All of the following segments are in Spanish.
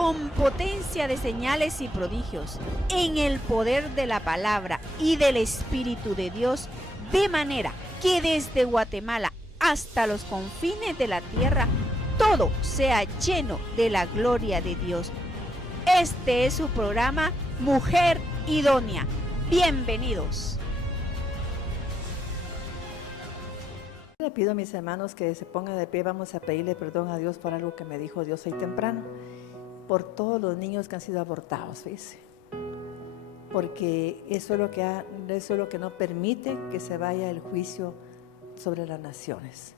con potencia de señales y prodigios, en el poder de la palabra y del Espíritu de Dios, de manera que desde Guatemala hasta los confines de la tierra, todo sea lleno de la gloria de Dios. Este es su programa Mujer Idónea. Bienvenidos. Le pido a mis hermanos que se pongan de pie. Vamos a pedirle perdón a Dios por algo que me dijo Dios hoy temprano, por todos los niños que han sido abortados, fíjense, porque eso es lo que no permite que se vaya el juicio sobre las naciones.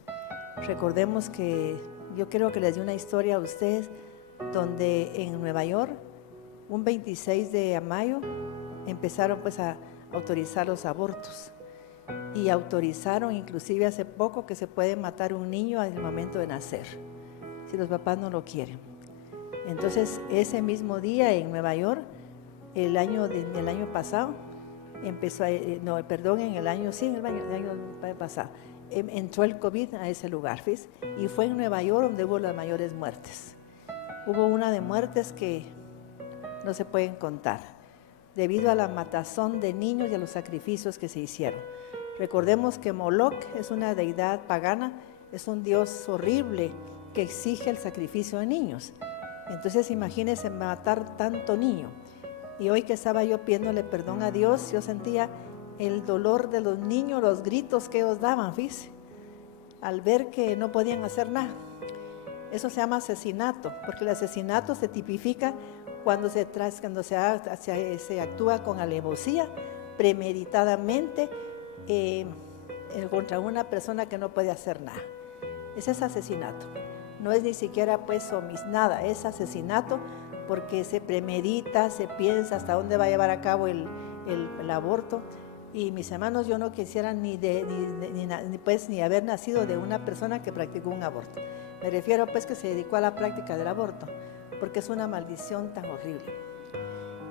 Recordemos que yo creo que les di una historia a ustedes donde en Nueva York, un 26 de mayo, empezaron pues a autorizar los abortos. Y autorizaron inclusive hace poco que se puede matar un niño al momento de nacer, si los papás no lo quieren. Entonces ese mismo día en Nueva York, el año pasado, entró el COVID a ese lugar, ¿ves? Y fue en Nueva York donde hubo las mayores muertes. Hubo una de muertes que no se pueden contar, debido a la matazón de niños y a los sacrificios que se hicieron. Recordemos que Moloch es una deidad pagana, es un dios horrible que exige el sacrificio de niños. Entonces imagínense matar tanto niño. Y hoy que estaba yo pidiéndole perdón a Dios, yo sentía el dolor de los niños, los gritos que ellos daban, fíjense, al ver que no podían hacer nada. Eso se llama asesinato, porque el asesinato se tipifica cuando se actúa con alevosía, premeditadamente, contra una persona que no puede hacer nada. Ese es asesinato. No es ni siquiera pues nada, es asesinato porque se premedita, se piensa hasta dónde va a llevar a cabo el aborto. Y mis hermanos, yo no quisiera ni haber nacido de una persona que practicó un aborto. Me refiero pues que se dedicó a la práctica del aborto, porque es una maldición tan horrible.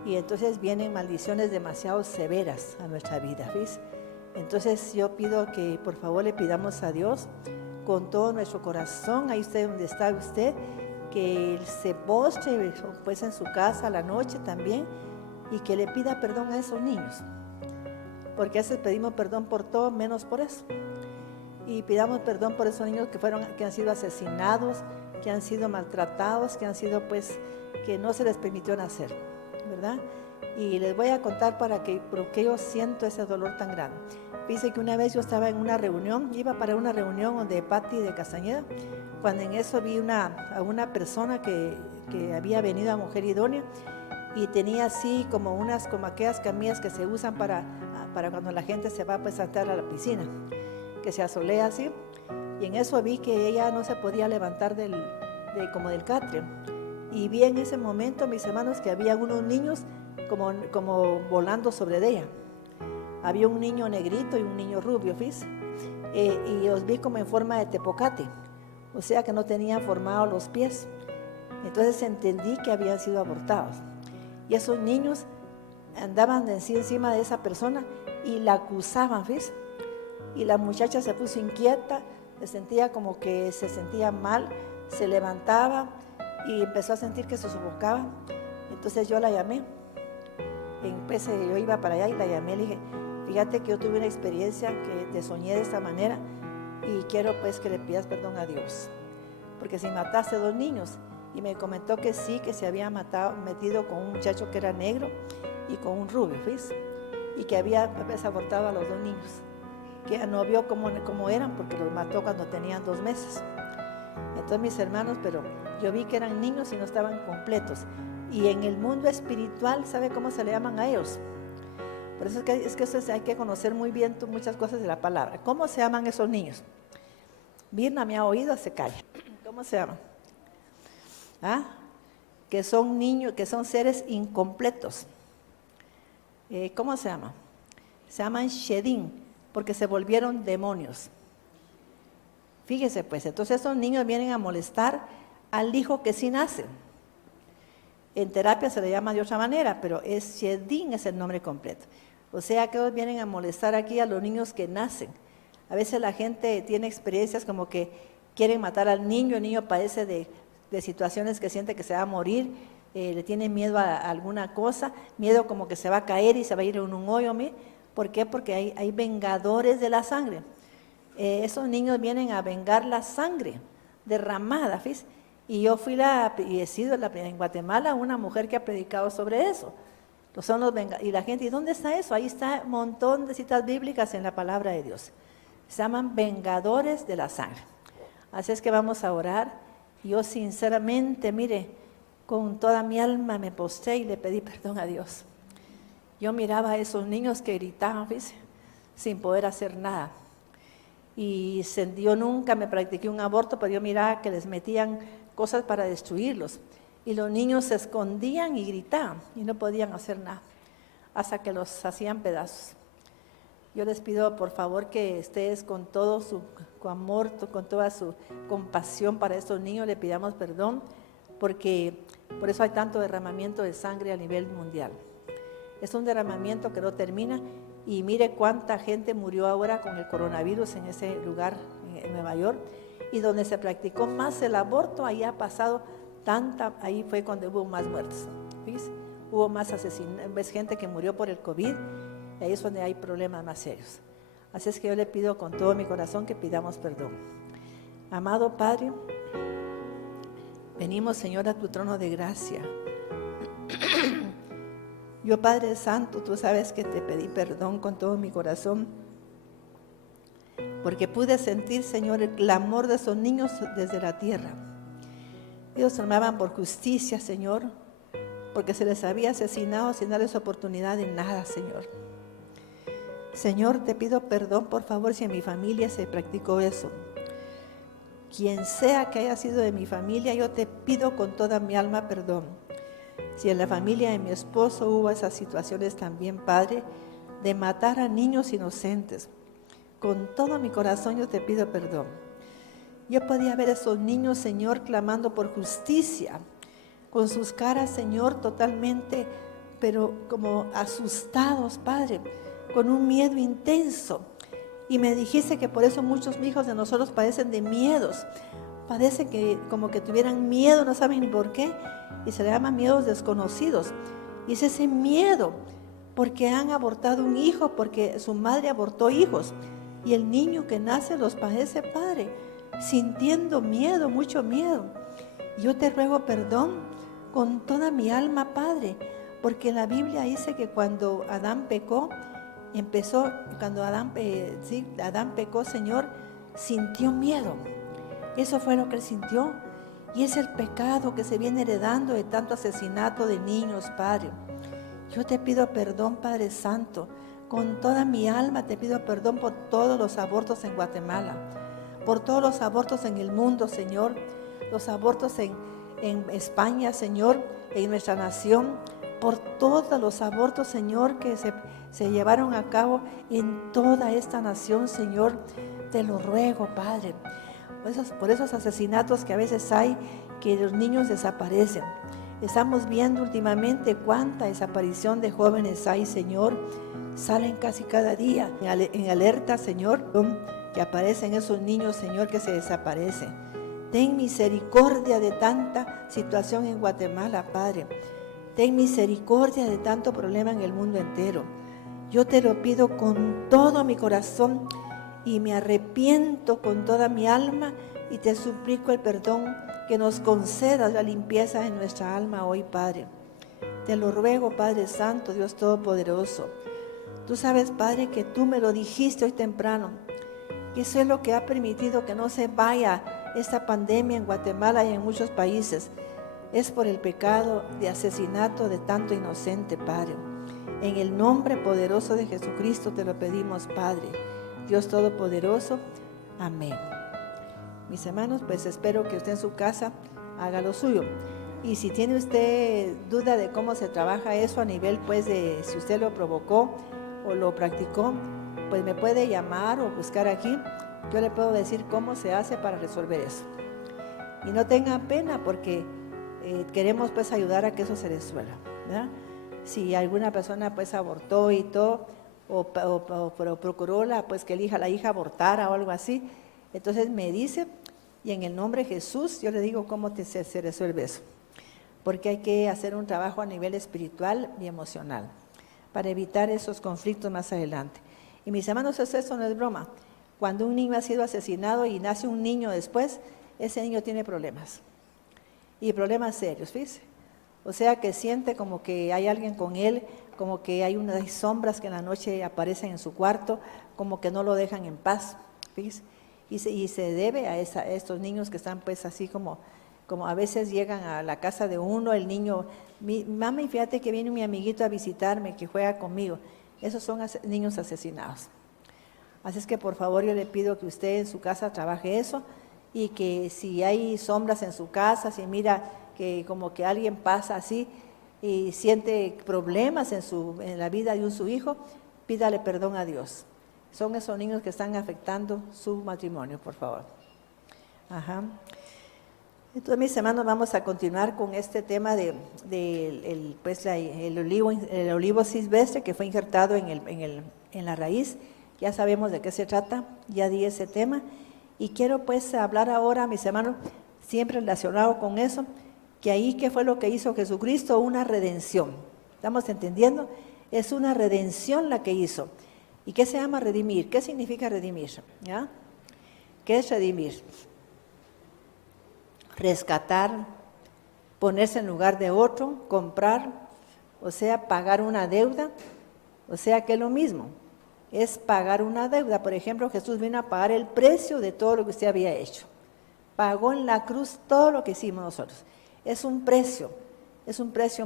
Y entonces vienen maldiciones demasiado severas a nuestra vida, ¿ves? Entonces yo pido que por favor le pidamos a Dios con todo nuestro corazón, ahí usted donde está usted, que Él se postre pues en su casa a la noche también y que le pida perdón a esos niños, porque a veces pedimos perdón por todo menos por eso. Y pidamos perdón por esos niños que han sido asesinados, que han sido maltratados, que han sido pues que no se les permitió nacer, ¿verdad? Y les voy a contar porque yo siento ese dolor tan grande. Dice que una vez yo estaba en una reunión, iba para una reunión de Pati de Castañeda, cuando en eso vi a una persona que había venido a Mujer Idónea y tenía así como aquellas camillas que se usan para cuando la gente se va pues a estar a la piscina, que se asolea así, y en eso vi que ella no se podía levantar como del catre. Y vi en ese momento, mis hermanos, que había unos niños como volando sobre ella. Había un niño negrito y un niño rubio, ¿fíjense? Y los vi como en forma de tepocate, o sea que no tenían formados los pies. Entonces entendí que habían sido abortados. Y esos niños andaban encima de esa persona y la acusaban, ¿fíjense? Y la muchacha se puso inquieta, se sentía como que se sentía mal, se levantaba y empezó a sentir que se sofocaba. Entonces yo la llamé. Yo iba para allá y la llamé, le dije, fíjate que yo tuve una experiencia que te soñé de esta manera y quiero pues que le pidas perdón a Dios, porque si mataste 2 niños. Y me comentó que sí, que se había metido con un muchacho que era negro y con un rubio, ¿ves? Y que había abortado a los 2 niños, que no vio cómo eran porque los mató cuando tenían 2 meses. Entonces mis hermanos, pero yo vi que eran niños y no estaban completos. Y en el mundo espiritual, ¿sabe cómo se le llaman a ellos? Por eso es que eso hay que conocer muy bien muchas cosas de la palabra. ¿Cómo se llaman esos niños? Mirna me ha oído, se calla. ¿Cómo se llaman? ¿Ah? Que son niños, que son seres incompletos. ¿Cómo se llaman? Se llaman Shedim, porque se volvieron demonios. Fíjese pues, entonces esos niños vienen a molestar al hijo que sí nace. En terapia se le llama de otra manera, pero Shedim es el nombre completo. O sea que ellos vienen a molestar aquí a los niños que nacen. A veces la gente tiene experiencias como que quieren matar al niño, el niño padece de situaciones que siente que se va a morir, le tiene miedo a alguna cosa, miedo como que se va a caer y se va a ir en un hoyo. ¿Por qué? Porque hay vengadores de la sangre. Esos niños vienen a vengar la sangre derramada, ¿fíjese? Y yo he sido en Guatemala una mujer que ha predicado sobre eso. Y la gente, ¿y dónde está eso? Ahí está un montón de citas bíblicas en la palabra de Dios. Se llaman vengadores de la sangre. Así es que vamos a orar. Yo sinceramente, mire, con toda mi alma me postré y le pedí perdón a Dios. Yo miraba a esos niños que gritaban, ¿fíjese? Sin poder hacer nada. Y yo nunca me practiqué un aborto, pero yo miraba que les metían cosas para destruirlos. Y los niños se escondían y gritaban y no podían hacer nada, hasta que los hacían pedazos. Yo les pido por favor que ustedes con todo su amor, con toda su compasión para estos niños, le pidamos perdón, porque por eso hay tanto derramamiento de sangre a nivel mundial. Es un derramamiento que no termina. Y mire cuánta gente murió ahora con el coronavirus en ese lugar, en Nueva York, y donde se practicó más el aborto, ahí ha pasado ahí fue cuando hubo más muertes. ¿Fíjese? Hubo más asesinatos, gente que murió por el COVID, y ahí es donde hay problemas más serios. Así es que yo le pido con todo mi corazón que pidamos perdón. Amado Padre, venimos, Señor, a tu trono de gracia. Yo, Padre Santo, tú sabes que te pedí perdón con todo mi corazón, porque pude sentir, Señor, el clamor de esos niños desde la tierra. Ellos clamaban por justicia, Señor, porque se les había asesinado sin darles oportunidad de nada, Señor. Señor, te pido perdón, por favor, si en mi familia se practicó eso. Quien sea que haya sido de mi familia, yo te pido con toda mi alma perdón. Si en la familia de mi esposo hubo esas situaciones también, Padre, de matar a niños inocentes, con todo mi corazón yo te pido perdón. Yo podía ver a esos niños, Señor, clamando por justicia, con sus caras, Señor, totalmente, pero como asustados, Padre, con un miedo intenso. Y me dijiste que por eso muchos hijos de nosotros padecen de miedos, padecen que como que tuvieran miedo, no saben ni por qué, y se le llaman miedos desconocidos. Y es ese miedo porque han abortado un hijo, porque su madre abortó hijos, y el niño que nace los padece, Padre, sintiendo miedo, mucho miedo. Yo te ruego perdón con toda mi alma, Padre, porque la Biblia dice que cuando Adán pecó, Adán pecó, Señor, sintió miedo. Eso fue lo que él sintió. Y es el pecado que se viene heredando de tanto asesinato de niños, Padre. Yo te pido perdón, Padre Santo. Con toda mi alma te pido perdón por todos los abortos en Guatemala, por todos los abortos en el mundo, Señor. Los abortos en España, Señor, en nuestra nación. Por todos los abortos, Señor, que se llevaron a cabo en toda esta nación, Señor. Te lo ruego, Padre. Por esos asesinatos que a veces hay, que los niños desaparecen. Estamos viendo últimamente cuánta desaparición de jóvenes hay, Señor. Salen casi cada día en alerta, Señor, que aparecen esos niños, Señor, que se desaparecen. Ten misericordia de tanta situación en Guatemala, Padre. Ten misericordia de tanto problema en el mundo entero. Yo te lo pido con todo mi corazón y me arrepiento con toda mi alma y te suplico el perdón, que nos concedas la limpieza en nuestra alma hoy, Padre. Te lo ruego, Padre Santo, Dios Todopoderoso. Tú sabes, Padre, que tú me lo dijiste hoy temprano, que eso es lo que ha permitido que no se vaya esta pandemia en Guatemala y en muchos países. Es por el pecado de asesinato de tanto inocente, Padre. En el nombre poderoso de Jesucristo te lo pedimos, Padre. Dios Todopoderoso, amén. Mis hermanos, pues espero que usted en su casa haga lo suyo. Y si tiene usted duda de cómo se trabaja eso a nivel, pues, de si usted lo provocó o lo practicó, pues me puede llamar o buscar aquí. Yo le puedo decir cómo se hace para resolver eso. Y no tenga pena, porque queremos, pues, ayudar a que eso se resuelva, ¿verdad? Si alguna persona, pues, abortó y todo, o procuró pues que la hija abortara o algo así, entonces me dice, y en el nombre de Jesús yo le digo cómo se resuelve eso. porque hay que hacer un trabajo a nivel espiritual y emocional para evitar esos conflictos más adelante. Y mis hermanos, eso no es broma. Cuando un niño ha sido asesinado y nace un niño después, ese niño tiene problemas, y problemas serios, fíjese. O sea que siente como que hay alguien con él, como que hay unas sombras que en la noche aparecen en su cuarto, como que no lo dejan en paz, fíjese. Y se debe a estos niños que están pues así como a veces llegan a la casa de uno, el niño, mami, fíjate que viene mi amiguito a visitarme, que juega conmigo. Esos son niños asesinados. Así es que por favor yo le pido que usted en su casa trabaje eso, y que si hay sombras en su casa, si mira que como que alguien pasa así y siente problemas en la vida de su hijo, pídale perdón a Dios. Son esos niños que están afectando su matrimonio, por favor. Ajá. Entonces, mis hermanos, vamos a continuar con este tema del olivo silvestre que fue injertado en la raíz. Ya sabemos de qué se trata, ya di ese tema. Y quiero pues hablar ahora, mis hermanos, siempre relacionado con eso, que ahí, ¿qué fue lo que hizo Jesucristo? Una redención. ¿Estamos entendiendo? Es una redención la que hizo. ¿Y qué se llama redimir? ¿Qué significa redimir? ¿Ya? ¿Qué es redimir? Rescatar, ponerse en lugar de otro, comprar, o sea, pagar una deuda, o sea que es lo mismo, es pagar una deuda. Por ejemplo, Jesús vino a pagar el precio de todo lo que usted había hecho. Pagó en la cruz todo lo que hicimos nosotros. Es un precio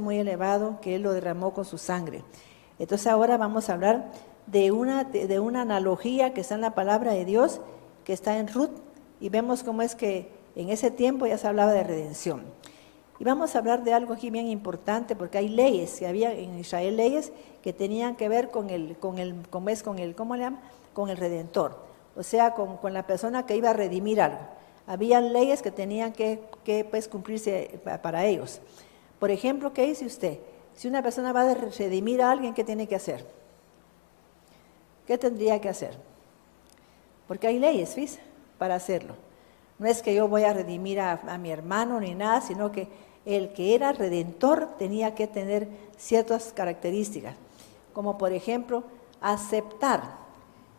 muy elevado que Él lo derramó con su sangre. Entonces ahora vamos a hablar de una analogía que está en la palabra de Dios, que está en Ruth, y vemos cómo es que en ese tiempo ya se hablaba de redención. Y vamos a hablar de algo aquí bien importante, porque hay leyes, que había en Israel leyes que tenían que ver con el Redentor, o sea, con la persona que iba a redimir algo. Había leyes que tenían que pues, cumplirse para ellos. Por ejemplo, ¿qué dice usted? Si una persona va a redimir a alguien, ¿qué tiene que hacer? ¿Qué tendría que hacer? Porque hay leyes, ¿ves? Para hacerlo. No es que yo voy a redimir a mi hermano ni nada, sino que el que era redentor tenía que tener ciertas características, como por ejemplo, aceptar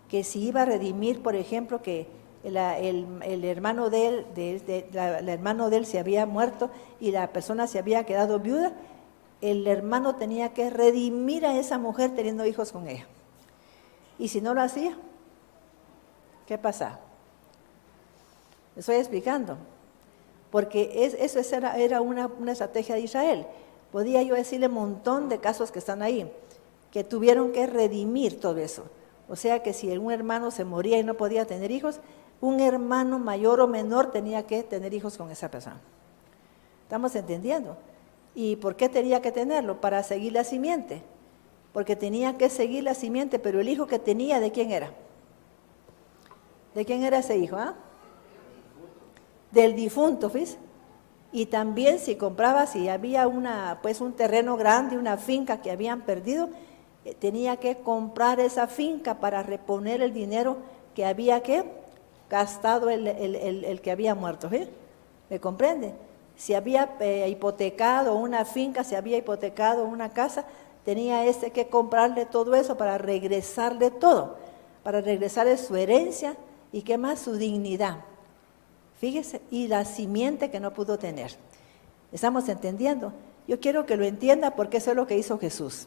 que si iba a redimir, por ejemplo, que el hermano de él se había muerto y la persona se había quedado viuda, el hermano tenía que redimir a esa mujer teniendo hijos con ella. Y si no lo hacía, ¿qué pasaba? Estoy explicando, porque eso era una estrategia de Israel. Podía yo decirle un montón de casos que están ahí, que tuvieron que redimir todo eso. O sea que si un hermano se moría y no podía tener hijos, un hermano mayor o menor tenía que tener hijos con esa persona. ¿Estamos entendiendo? ¿Y por qué tenía que tenerlo? Para seguir la simiente. Porque tenía que seguir la simiente, pero el hijo que tenía, ¿de quién era? ¿De quién era ese hijo? ¿Ah? Del difunto, ¿ves? Y también si había un terreno grande, una finca que habían perdido, tenía que comprar esa finca para reponer el dinero que había gastado el que había muerto, ¿ves? ¿Me comprende? Si había hipotecado una finca, si había hipotecado una casa, tenía que comprarle todo eso para regresarle todo, para regresarle su herencia y qué más, su dignidad. Fíjese, y la simiente que no pudo tener. ¿Estamos entendiendo? Yo quiero que lo entienda porque eso es lo que hizo Jesús.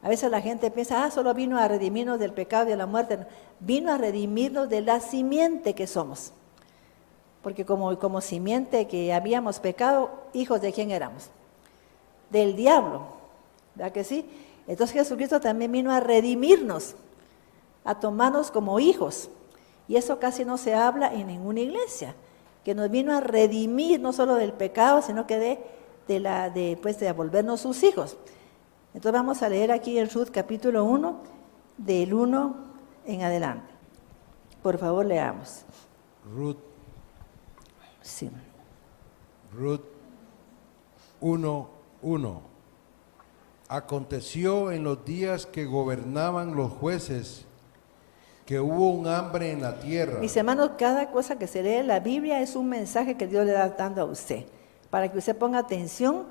A veces la gente piensa, solo vino a redimirnos del pecado y de la muerte. No, vino a redimirnos de la simiente que somos. Porque como simiente que habíamos pecado, hijos de quién éramos? Del diablo, ¿verdad que sí? Entonces Jesucristo también vino a redimirnos, a tomarnos como hijos. Y eso casi no se habla en ninguna iglesia, que nos vino a redimir no solo del pecado, sino que de volvernos sus hijos. Entonces vamos a leer aquí en Ruth capítulo 1, del 1 en adelante. Por favor, leamos. Ruth. Sí. Ruth 1:1. Aconteció en los días que gobernaban los jueces que hubo un hambre en la tierra. Mis hermanos, cada cosa que se lee en la Biblia es un mensaje que Dios le da dando a usted. para que usted ponga atención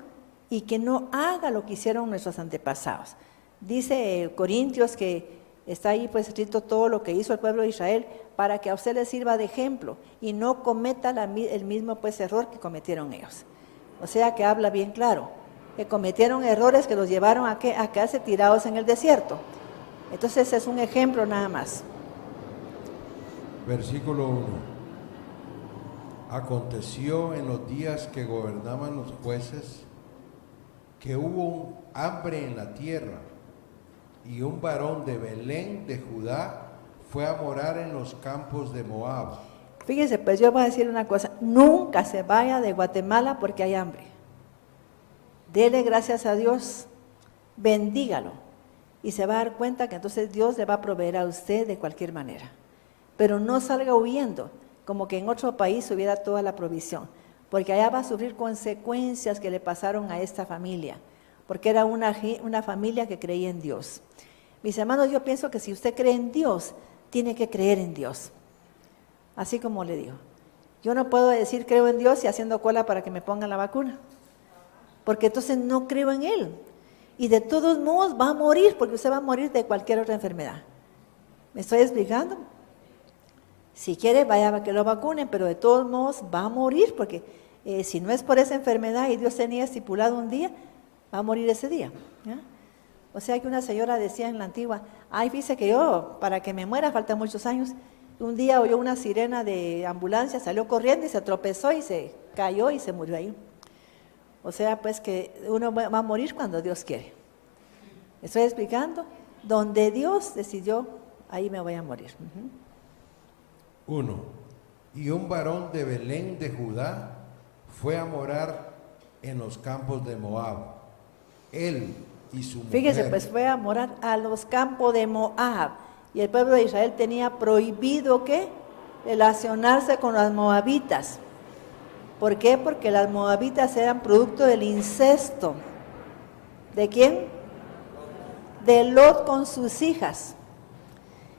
y que no haga lo que hicieron nuestros antepasados. Dice Corintios que está ahí pues escrito todo lo que hizo el pueblo de Israel para que a usted le sirva de ejemplo y no cometa el mismo pues error que cometieron ellos. O sea que habla bien claro, que cometieron errores que los llevaron a quedarse tirados en el desierto. Entonces es un ejemplo nada más. Versículo 1. Aconteció en los días que gobernaban los jueces que hubo un hambre en la tierra, y un varón de Belén de Judá fue a morar en los campos de Moab. Fíjense, pues yo voy a decir una cosa, nunca se vaya de Guatemala porque hay hambre. Dele gracias a Dios, bendígalo, y se va a dar cuenta que entonces Dios le va a proveer a usted de cualquier manera. Pero no salga huyendo, como que en otro país hubiera toda la provisión, porque allá va a sufrir consecuencias que le pasaron a esta familia, porque era una familia que creía en Dios. Mis hermanos, yo pienso que si usted cree en Dios, tiene que creer en Dios. Así como le digo, yo no puedo decir creo en Dios y haciendo cola para que me pongan la vacuna, porque entonces no creo en Él. Y de todos modos va a morir, porque usted va a morir de cualquier otra enfermedad. ¿Me estoy explicando? Si quiere, vaya a que lo vacunen, pero de todos modos va a morir, porque si no es por esa enfermedad y Dios tenía estipulado un día, va a morir ese día, ¿ya? O sea que una señora decía en la antigua, ay, fíjese que yo, para que me muera, faltan muchos años. Un día oyó una sirena de ambulancia, salió corriendo y se tropezó y se cayó y se murió ahí. O sea, pues que uno va a morir cuando Dios quiere. ¿Estoy explicando? Donde Dios decidió, ahí me voy a morir. 1. Y un varón de Belén de Judá fue a morar en los campos de Moab. Él y su mujer. Fíjese, pues fue a morar a los campos de Moab. Y el pueblo de Israel tenía prohibido, ¿qué? Relacionarse con las moabitas. ¿Por qué? Porque las moabitas eran producto del incesto. ¿De quién? De Lot con sus hijas.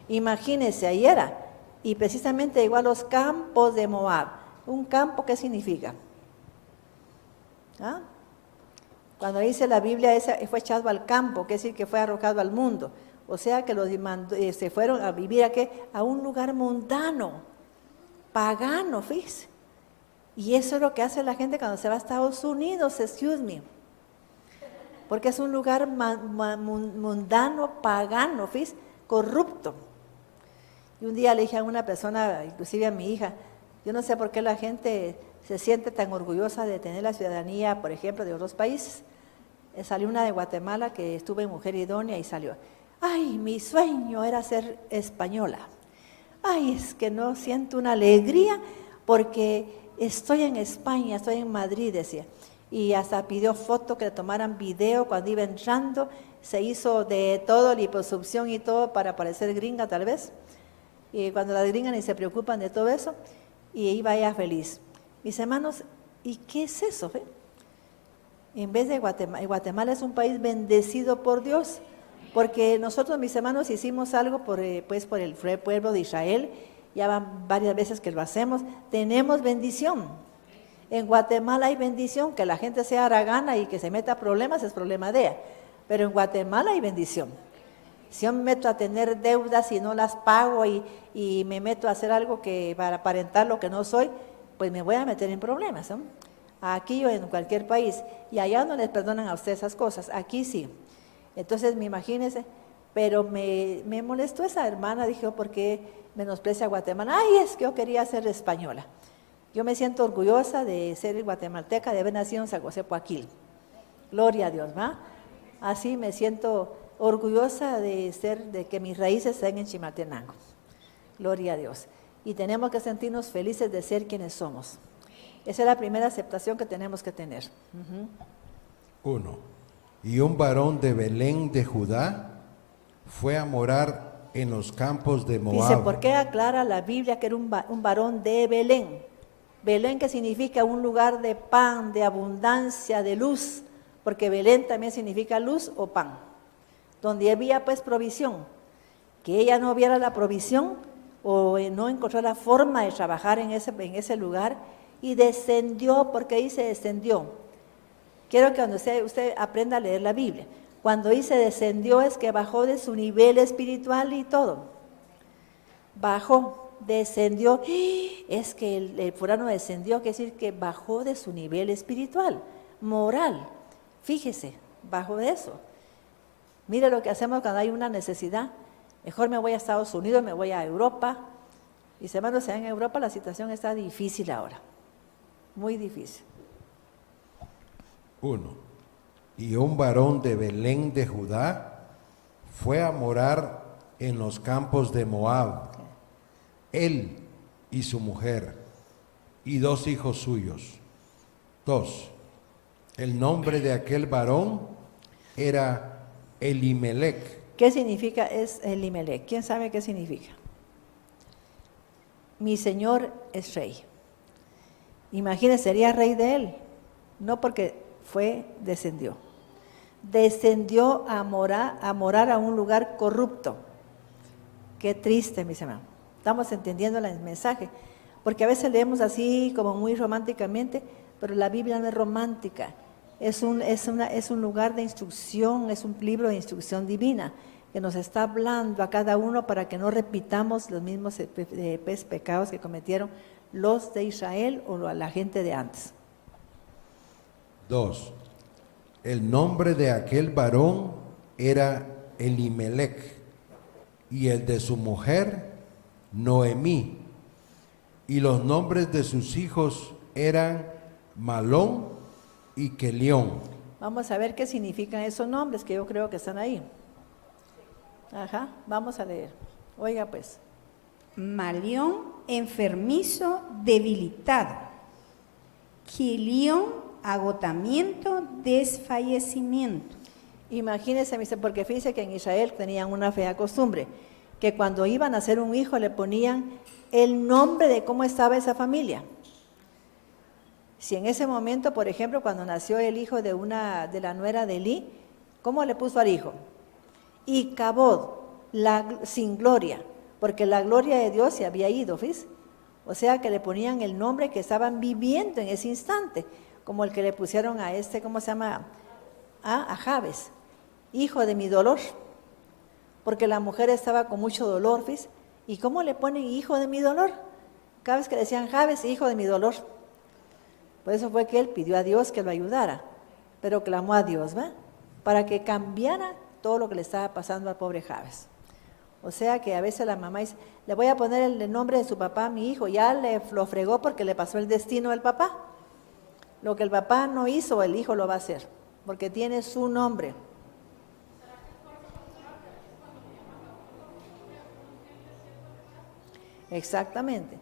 Imagínense, ahí era. Y precisamente llegó a los campos de Moab. ¿Un campo qué significa? ¿Ah? Cuando dice la Biblia, ese fue echado al campo, quiere decir que fue arrojado al mundo. O sea que se fueron a vivir a un lugar mundano, pagano, fíjese. Y eso es lo que hace la gente cuando se va a Estados Unidos, excuse me. Porque es un lugar mundano, pagano, fíjese, corrupto. Y un día le dije a una persona, inclusive a mi hija, yo no sé por qué la gente se siente tan orgullosa de tener la ciudadanía, por ejemplo, de otros países. Salió una de Guatemala que estuvo en Mujer Idónea y salió. Ay, mi sueño era ser española. Ay, es que no siento una alegría porque estoy en España, estoy en Madrid, decía. Y hasta pidió foto que le tomaran video cuando iba entrando. Se hizo de todo, liposucción y todo para parecer gringa tal vez. Y cuando las gringas ni se preocupan de todo eso, y iba ella feliz. Mis hermanos, ¿y qué es eso? En vez de Guatemala es un país bendecido por Dios, porque nosotros, mis hermanos, hicimos algo por el pueblo de Israel, ya van varias veces que lo hacemos, tenemos bendición. En Guatemala hay bendición, que la gente sea haragana y que se meta a problemas es problema de ella, pero en Guatemala hay bendición. Si yo me meto a tener deudas y no las pago y me meto a hacer algo que para aparentar lo que no soy, pues me voy a meter en problemas, ¿no? Aquí o en cualquier país. Y allá no les perdonan a ustedes esas cosas, aquí sí. Entonces, imagínense, pero me molestó esa hermana, dijo, ¿por qué menosprecia a Guatemala? Ay, es que yo quería ser española. Yo me siento orgullosa de ser guatemalteca, de haber nacido en San José Poaquil. Gloria a Dios, ¿va? Así me siento orgullosa de que mis raíces estén en Chimaltenango. Gloria a Dios. Y tenemos que sentirnos felices de ser quienes somos. Esa es la primera aceptación que tenemos que tener. 1. Y un varón de Belén de Judá fue a morar en los campos de Moab. Dice, ¿por qué aclara la Biblia que era un varón de Belén? Belén, que significa un lugar de pan, de abundancia, de luz, porque Belén también significa luz o pan, donde había pues provisión. Que ella no viera la provisión o no encontrara forma de trabajar en ese lugar, y descendió, porque dice descendió. Quiero que cuando usted aprenda a leer la Biblia. Cuando dice descendió es que bajó de su nivel espiritual y todo. Bajó, descendió. Es que el fulano descendió, quiere decir que bajó de su nivel espiritual, moral. Fíjese, bajó de eso. Mire lo que hacemos cuando hay una necesidad. Mejor me voy a Estados Unidos, me voy a Europa. Y si hermanos, en Europa la situación está difícil ahora. Muy difícil. 1. Y un varón de Belén de Judá fue a morar en los campos de Moab, él y su mujer, y 2 hijos suyos. 2. El nombre de aquel varón era Elimelec. ¿Qué significa es Elimelec? ¿Quién sabe qué significa? Mi Señor es rey. Imagínese, sería rey de él, no porque descendió. Descendió a morar a un lugar corrupto. Qué triste, mis hermanos. Estamos entendiendo el mensaje, porque a veces leemos así como muy románticamente, pero la Biblia no es romántica. Es un lugar de instrucción, es un libro de instrucción divina que nos está hablando a cada uno para que no repitamos los mismos pecados que cometieron los de Israel o la gente de antes. 2. El nombre de aquel varón era Elimelec y el de su mujer Noemí, y los nombres de sus hijos eran Malón y Kelión. Vamos a ver qué significan esos nombres que yo creo que están ahí. Ajá, vamos a leer. Oiga pues. Malión, enfermizo, debilitado. Kelión, agotamiento, desfallecimiento. Imagínense, porque fíjense que en Israel tenían una fea costumbre, que cuando iban a hacer un hijo le ponían el nombre de cómo estaba esa familia. Si en ese momento, por ejemplo, cuando nació el hijo de la nuera de Elí, ¿cómo le puso al hijo? Icabod, sin gloria, porque la gloria de Dios se había ido, ¿ves? O sea que le ponían el nombre que estaban viviendo en ese instante, como el que le pusieron a ¿cómo se llama? A Jabes, hijo de mi dolor, porque la mujer estaba con mucho dolor, ¿ves? ¿Y cómo le ponen hijo de mi dolor? Cada vez que le decían Jabes, hijo de mi dolor. Por eso fue que él pidió a Dios que lo ayudara, pero clamó a Dios, ¿va? Para que cambiara todo lo que le estaba pasando al pobre Jabes. O sea que a veces la mamá dice, le voy a poner el nombre de su papá a mi hijo, ya lo fregó porque le pasó el destino del papá. Lo que el papá no hizo, el hijo lo va a hacer, porque tiene su nombre. Exactamente,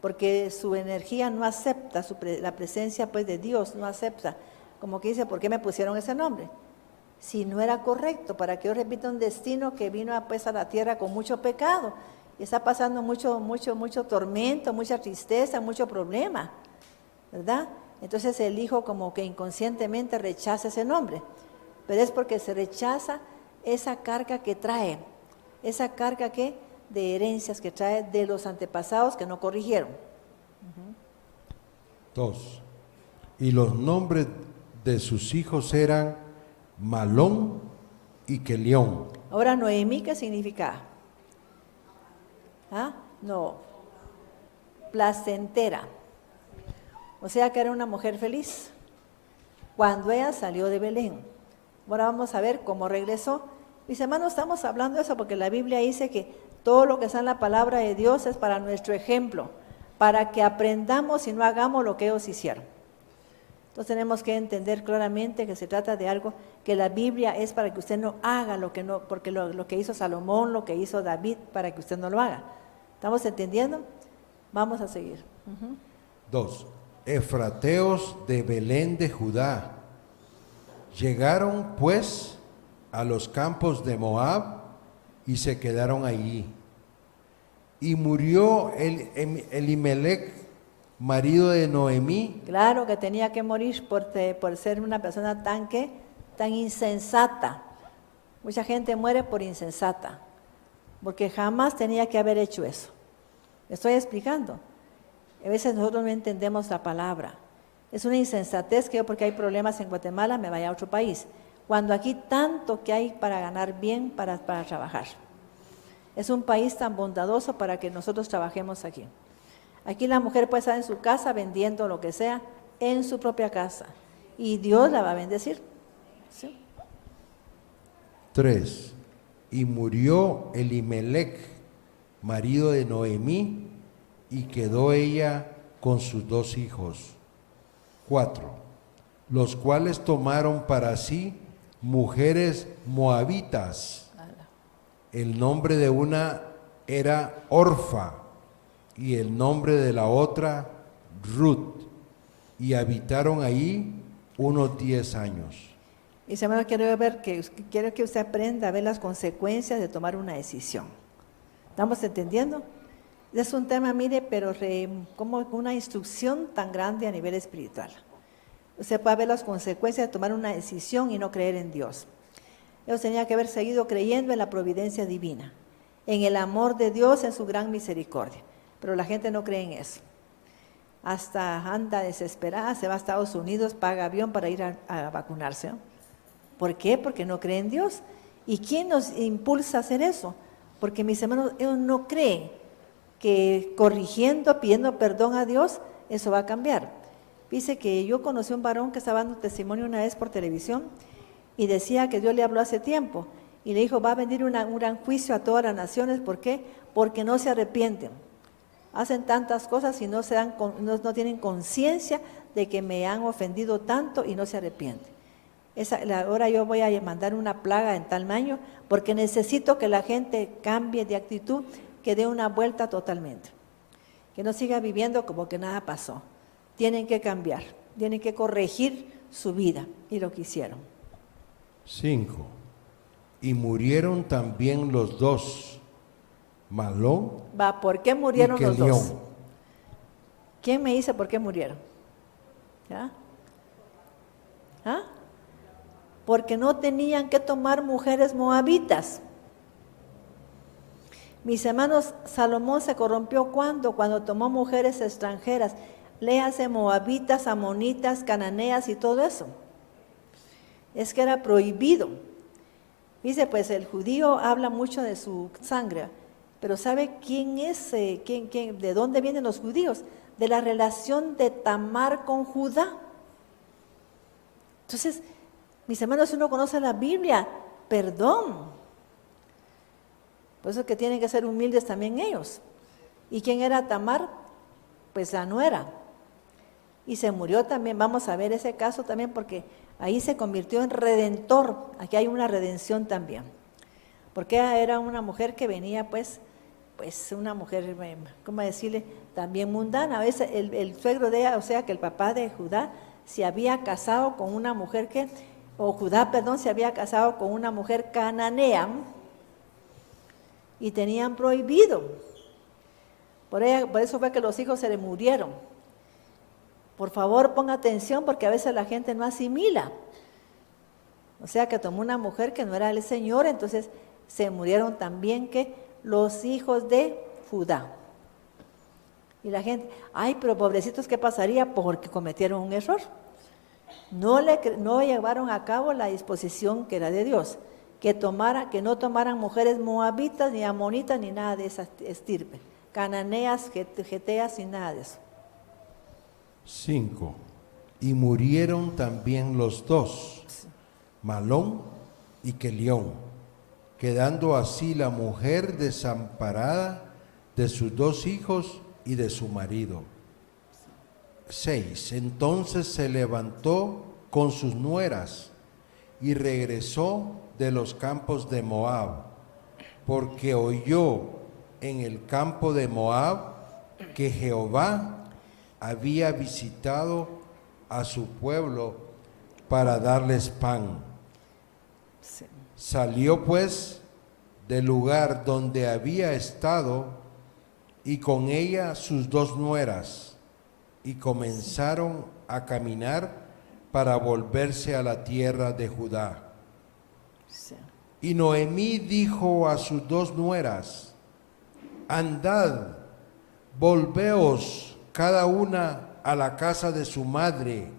porque su energía no acepta, la presencia pues de Dios no acepta. Como que dice, ¿por qué me pusieron ese nombre? Si no era correcto, para que yo repita un destino que vino pues a la tierra con mucho pecado. Y está pasando mucho tormento, mucha tristeza, mucho problema, ¿verdad? Entonces el hijo como que inconscientemente rechaza ese nombre. Pero es porque se rechaza esa carga que trae, esa carga de herencias que trae de los antepasados que no corrigieron. 2. Y los nombres de sus hijos eran Malón y Kelión. Ahora, Noemí, ¿qué significa? ¿Ah? No, placentera. O sea que era una mujer feliz cuando ella salió de Belén. Ahora vamos a ver cómo regresó. Mis hermanos, estamos hablando de eso porque la Biblia dice que todo lo que está en la palabra de Dios es para nuestro ejemplo, para que aprendamos y no hagamos lo que ellos hicieron. Entonces tenemos que entender claramente que se trata de algo que la Biblia es para que usted no haga porque lo que hizo Salomón, lo que hizo David, para que usted no lo haga. ¿Estamos entendiendo? Vamos a seguir. 2. Efrateos de Belén de Judá. Llegaron pues a los campos de Moab y se quedaron allí. Y murió Elimelec, marido de Noemí. Claro que tenía que morir por ser una persona tan insensata. Mucha gente muere por insensata, porque jamás tenía que haber hecho eso. Estoy explicando. A veces nosotros no entendemos la palabra. Es una insensatez que yo, porque hay problemas en Guatemala, me vaya a otro país, cuando aquí tanto que hay para ganar bien, para trabajar. Es un país tan bondadoso para que nosotros trabajemos aquí. Aquí la mujer puede estar en su casa vendiendo lo que sea, en su propia casa, y Dios la va a bendecir. ¿Sí? 3. Y murió Elimelech, marido de Noemí, y quedó ella con sus 2 hijos. 4. Los cuales tomaron para sí mujeres moabitas. El nombre de una era Orfa y el nombre de la otra Ruth, y habitaron ahí unos 10 años. Y hermano, quiero que usted aprenda a ver las consecuencias de tomar una decisión. ¿Estamos entendiendo? Es un tema, mire, pero como una instrucción tan grande a nivel espiritual. Usted puede ver las consecuencias de tomar una decisión y no creer en Dios. Ellos tenían que haber seguido creyendo en la providencia divina, en el amor de Dios, en su gran misericordia. Pero la gente no cree en eso. Hasta anda desesperada, se va a Estados Unidos, paga avión para ir a vacunarse, ¿no? ¿Por qué? Porque no cree en Dios. ¿Y quién nos impulsa a hacer eso? Porque mis hermanos, ellos no creen que corrigiendo, pidiendo perdón a Dios, eso va a cambiar. Dice que yo conocí un varón que estaba dando testimonio una vez por televisión y decía que Dios le habló hace tiempo y le dijo, va a venir un gran juicio a todas las naciones. ¿Por qué? Porque no se arrepienten. Hacen tantas cosas y no no tienen conciencia de que me han ofendido tanto y no se arrepienten. Ahora yo voy a mandar una plaga en tal año porque necesito que la gente cambie de actitud, que dé una vuelta totalmente, que no siga viviendo como que nada pasó. Tienen que cambiar, tienen que corregir su vida, y lo que hicieron. 5. Y murieron también los 2, Malón. ¿Por qué murieron y los Kelión. 2? ¿Quién me dice por qué murieron? ¿Ya? ¿Ah? Porque no tenían que tomar mujeres moabitas. Mis hermanos, Salomón se corrompió ¿cuándo? Cuando tomó mujeres extranjeras. Léase moabitas, amonitas, cananeas y todo eso. Es que era prohibido. Dice, pues el judío habla mucho de su sangre, pero ¿sabe quién es? ¿De dónde vienen los judíos? De la relación de Tamar con Judá. Entonces, mis hermanos, si uno conoce la Biblia, perdón. Por eso es que tienen que ser humildes también ellos. ¿Y quién era Tamar? Pues la nuera. Y se murió también. Vamos a ver ese caso también porque ahí se convirtió en redentor. Aquí hay una redención también. Porque era una mujer que venía pues una mujer, ¿cómo decirle? También mundana. A veces el suegro de ella, o sea que el papá de Judá, se había casado con una mujer se había casado con una mujer cananea y tenían prohibido. Por eso fue que los hijos se le murieron. Por favor, ponga atención porque a veces la gente no asimila. O sea que tomó una mujer que no era el Señor, entonces se murieron también los hijos de Judá. Y la gente, ay, pero pobrecitos, ¿qué pasaría? Porque cometieron un error. No llevaron a cabo la disposición que era de Dios, que no tomaran mujeres moabitas, ni amonitas, ni nada de esa estirpe, cananeas, geteas, y nada de eso. 5. Y murieron también los 2, Malón y Kelión, quedando así la mujer desamparada de sus 2 hijos y de su marido. 6. Entonces se levantó con sus nueras y regresó de los campos de Moab, porque oyó en el campo de Moab que Jehová había visitado a su pueblo para darles pan. Sí. Salió pues del lugar donde había estado y con ella sus 2 nueras, y comenzaron a caminar para volverse a la tierra de Judá. Sí. Y Noemí dijo a sus 2 nueras: andad, volveos cada una a la casa de su madre.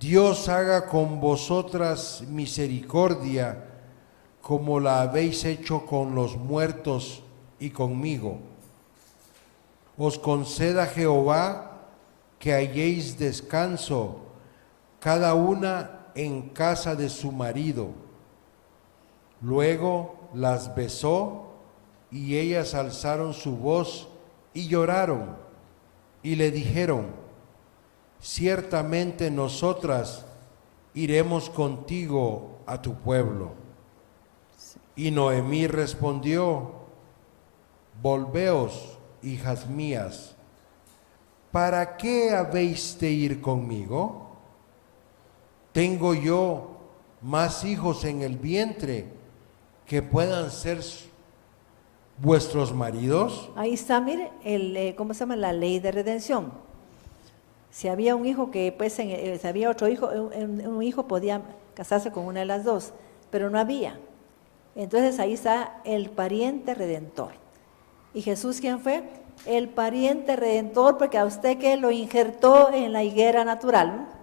Dios haga con vosotras misericordia, como la habéis hecho con los muertos y conmigo. Os conceda Jehová que halléis descanso, cada una en casa de su marido. Luego las besó, y ellas alzaron su voz y lloraron, y le dijeron: ciertamente nosotras iremos contigo a tu pueblo. Y Noemí respondió: volveos, hijas mías, ¿para qué habéis de ir conmigo? ¿Tengo yo más hijos en el vientre que puedan ser vuestros maridos? Ahí está, mire, ¿cómo se llama? La ley de redención. Si había un hijo que, pues, si había otro hijo, un hijo podía casarse con una de las dos, pero no había. Entonces ahí está el pariente redentor. ¿Y Jesús quién fue? El pariente redentor, porque a usted que lo injertó en la higuera natural, ¿no?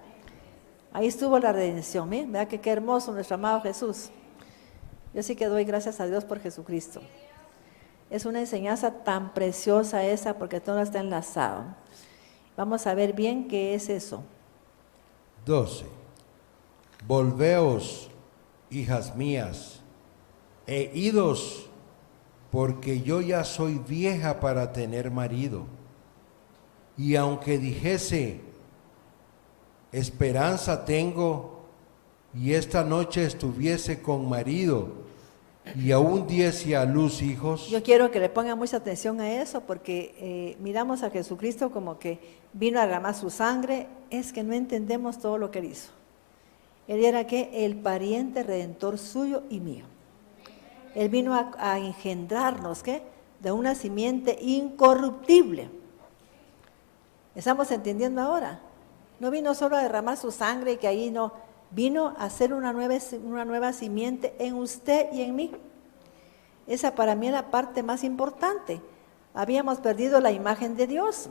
Ahí estuvo la redención, ¿eh? ¿Verdad que qué hermoso nuestro amado Jesús? Yo sí que doy gracias a Dios por Jesucristo. Es una enseñanza tan preciosa esa, porque todo está enlazado. Vamos a ver bien qué es eso. 12. Volveos, hijas mías, e idos, porque yo ya soy vieja para tener marido. Y aunque dijese: esperanza tengo, y esta noche estuviese con marido, y aún diese a luz hijos. Yo quiero que le pongan mucha atención a eso, porque miramos a Jesucristo como que vino a derramar su sangre. Es que no entendemos todo lo que él hizo. Él era que el pariente redentor suyo y mío. Él vino a engendrarnos, ¿qué? De una simiente incorruptible. ¿Estamos entendiendo ahora? No vino solo a derramar su sangre y que ahí no, vino a hacer una nueva simiente en usted y en mí. Esa para mí es la parte más importante. Habíamos perdido la imagen de Dios.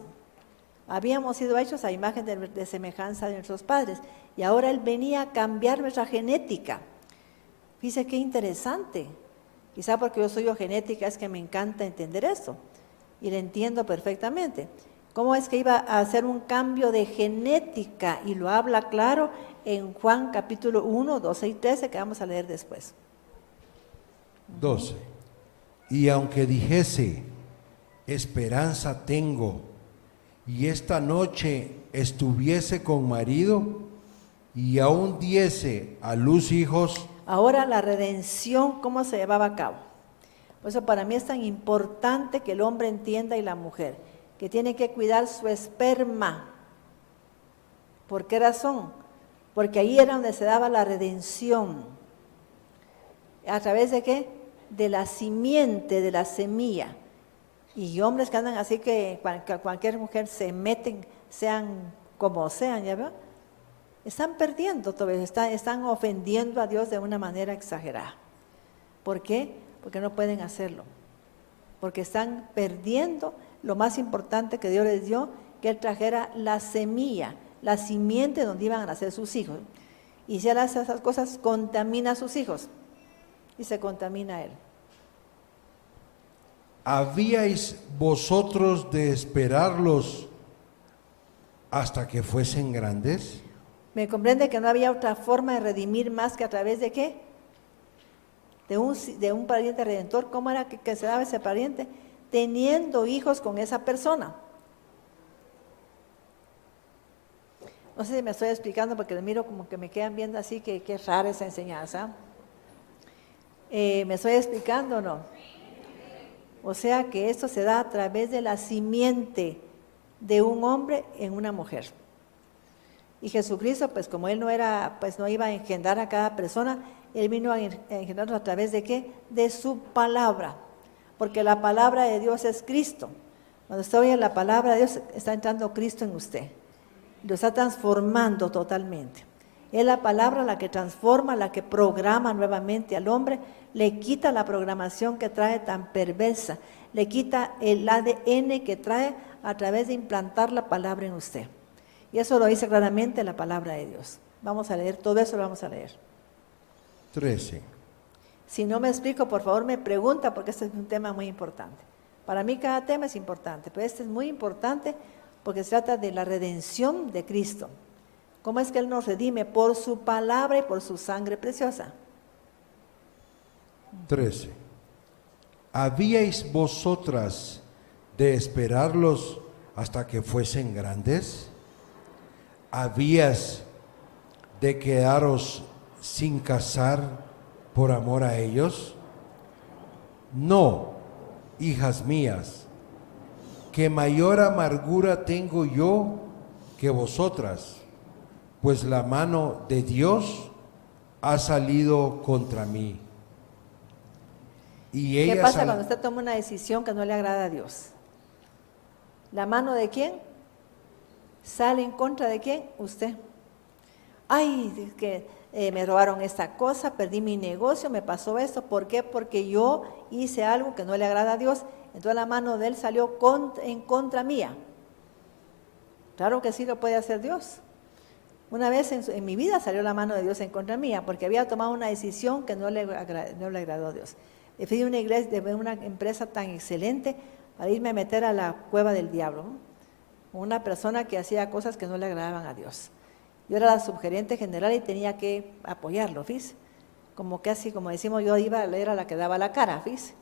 Habíamos sido hechos a imagen de semejanza de nuestros padres. Y ahora Él venía a cambiar nuestra genética. Fíjese qué interesante. Quizá porque yo soy genética es que me encanta entender eso. Y lo entiendo perfectamente. ¿Cómo es que iba a hacer un cambio de genética? Y lo habla claro en Juan capítulo 1, 12 y 13, que vamos a leer después. 12. Y aunque dijese: esperanza tengo, y esta noche estuviese con marido, y aún diese a luz hijos. Ahora la redención, ¿cómo se llevaba a cabo? Por eso para mí es tan importante que el hombre entienda y la mujer, que tiene que cuidar su esperma. ¿Por qué razón? Porque ahí era donde se daba la redención. ¿A través de qué? De la simiente, de la semilla. Y hombres que andan así que cualquier mujer se meten, sean como sean, ¿ya veo? Están perdiendo todo eso, están ofendiendo a Dios de una manera exagerada. ¿Por qué? Porque no pueden hacerlo. Porque están perdiendo lo más importante que Dios les dio, que Él trajera la semilla, la simiente donde iban a nacer sus hijos. Y si Él hace esas cosas, contamina a sus hijos y se contamina a Él. ¿Habíais vosotros de esperarlos hasta que fuesen grandes? ¿Me comprende que no había otra forma de redimir más que a través de qué? De un pariente redentor. ¿Cómo era que se daba ese pariente? Teniendo hijos con esa persona. No sé si me estoy explicando porque les miro como que me quedan viendo así, que es rara esa enseñanza. ¿Me estoy explicando o no? O sea que esto se da a través de la simiente de un hombre en una mujer. Y Jesucristo, pues como Él no era, pues no iba a engendrar a cada persona, Él vino a engendrarnos a través de ¿qué? De su palabra. Porque la palabra de Dios es Cristo. Cuando usted oye la palabra de Dios, está entrando Cristo en usted. Lo está transformando totalmente. Es la palabra la que transforma, la que programa nuevamente al hombre, le quita la programación que trae tan perversa, le quita el ADN que trae a través de implantar la palabra en usted. Y eso lo dice claramente la palabra de Dios. Vamos a leer, todo eso lo vamos a leer. 13. Si no me explico, por favor me pregunta, porque este es un tema muy importante. Para mí cada tema es importante, pero este es muy importante porque se trata de la redención de Cristo. ¿Cómo es que Él nos redime? Por su palabra y por su sangre preciosa. 13. ¿Habíais vosotras de esperarlos hasta que fuesen grandes? ¿Habías de quedaros sin casar por amor a ellos? No, hijas mías, que mayor amargura tengo yo que vosotras, pues la mano de Dios ha salido contra mí. Y ¿Qué ella pasa cuando usted toma una decisión que no le agrada a Dios? ¿La mano de quién? ¿Sale en contra de quién? Usted. Ay, es que me robaron esta cosa, perdí mi negocio, me pasó esto. ¿Por qué? Porque yo hice algo que no le agrada a Dios. Entonces la mano de Él salió en contra mía. Claro que sí lo puede hacer Dios. Una vez en mi vida salió la mano de Dios en contra mía, porque había tomado una decisión que no le agradó a Dios. Fui de una iglesia, de una empresa tan excelente, para irme a meter a la cueva del diablo, ¿no? Una persona que hacía cosas que no le agradaban a Dios. Yo era la subgerente general y tenía que apoyarlo, fíjese. Como que así, como decimos, yo era la que daba la cara, fíjese.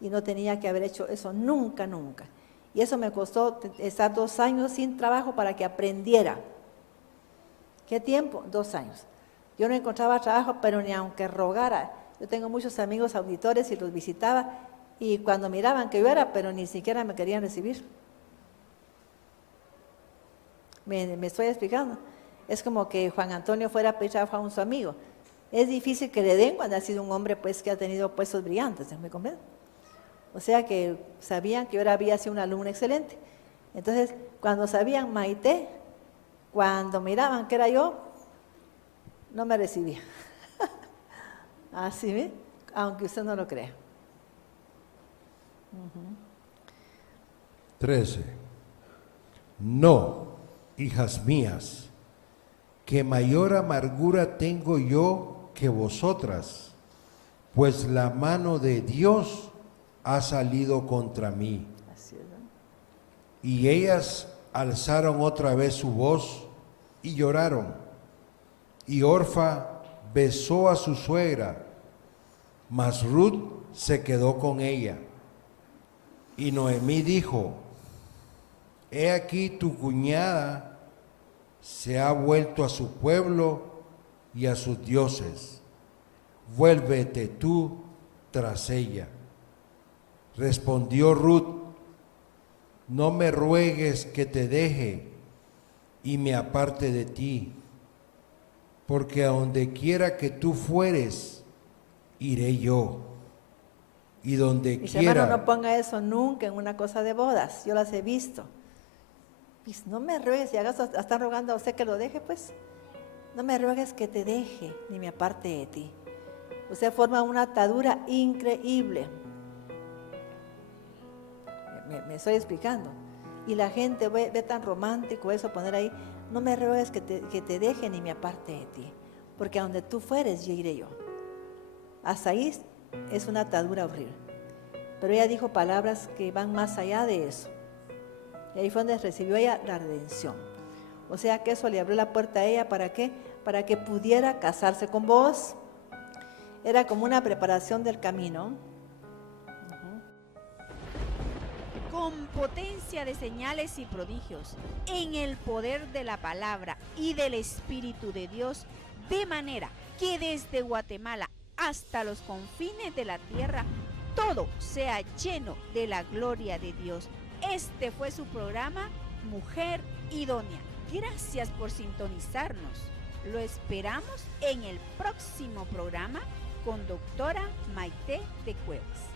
Y no tenía que haber hecho eso nunca, nunca. Y eso me costó estar 2 años sin trabajo para que aprendiera. ¿Qué tiempo? 2 años. Yo no encontraba trabajo, pero ni aunque rogara. Yo tengo muchos amigos auditores y los visitaba, y cuando miraban que yo era, pero ni siquiera me querían recibir. Me estoy explicando. Es como que Juan Antonio fuera a pedir trabajo a un su amigo. Es difícil que le den cuando ha sido un hombre pues que ha tenido puestos brillantes, ¿me comprende? O sea que sabían que yo había sido una alumna excelente. Entonces, cuando sabían Maite, cuando miraban que era yo, no me recibía. Así, ¿ve? Aunque usted no lo crea. 13. No, hijas mías, que mayor amargura tengo yo que vosotras, pues la mano de Dios ha salido contra mí. Así es, ¿no? Y ellas alzaron otra vez su voz y lloraron. Y Orfa besó a su suegra, mas Ruth se quedó con ella. Y Noemí dijo: he aquí tu cuñada se ha vuelto a su pueblo y a sus dioses. Vuélvete tú tras ella. Respondió Ruth: no me ruegues que te deje y me aparte de ti, porque a donde quiera que tú fueres, iré yo. Y donde Mis quiera... hermanos, no ponga eso nunca en una cosa de bodas, yo las he visto. Pues no me ruegues, si acaso están rogando a usted que lo deje, pues no me ruegues que te deje, ni me aparte de ti. Usted forma una atadura increíble. Me estoy explicando. Y la gente ve tan romántico eso, poner ahí: no me ruegues que te deje, ni me aparte de ti, porque a donde tú fueres, yo iré yo. Hasta ahí es una atadura horrible. Pero ella dijo palabras que van más allá de eso. Y ahí fue donde recibió ella la redención. O sea que eso le abrió la puerta a ella, ¿para qué? Para que pudiera casarse con vos. Era como una preparación del camino. Con potencia de señales y prodigios, en el poder de la palabra y del Espíritu de Dios, de manera que desde Guatemala hasta los confines de la tierra, todo sea lleno de la gloria de Dios. Este fue su programa Mujer Idónea. Gracias por sintonizarnos. Lo esperamos en el próximo programa con doctora Maite de Cuevas.